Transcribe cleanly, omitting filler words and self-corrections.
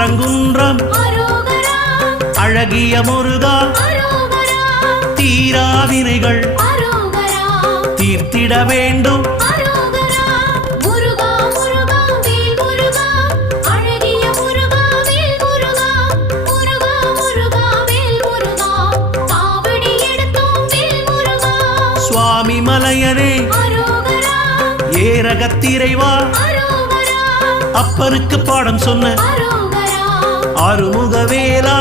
பரங்குன்றம் அழகிய முருகா தீராவினைகள் தீர்த்திட வேண்டும் சுவாமி மலையனே ஏரகத்திரைவா அப்பனுக்கு பாடம் சொன்ன ஆறுமுகவேலா